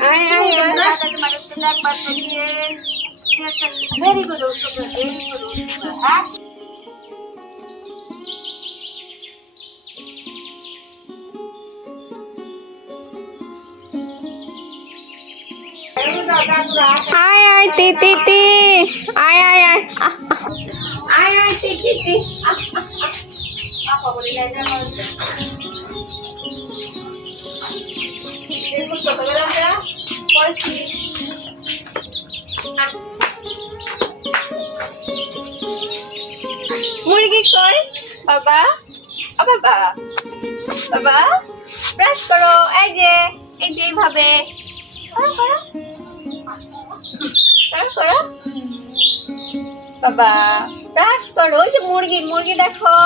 আয় আয় very good very good হ্যাঁ আয় আয় তি আয় আয় আয় আয় আয় তি আপা বলি না যা দেখুন ছোটবেলা আমরা 35 মুরগি কই বাবা ও বাবা বাবা ব্রাশ করো এই যে এইভাবে করো করো করো করো বাবা ব্রাশ করো ওই যে মুরগি দেখো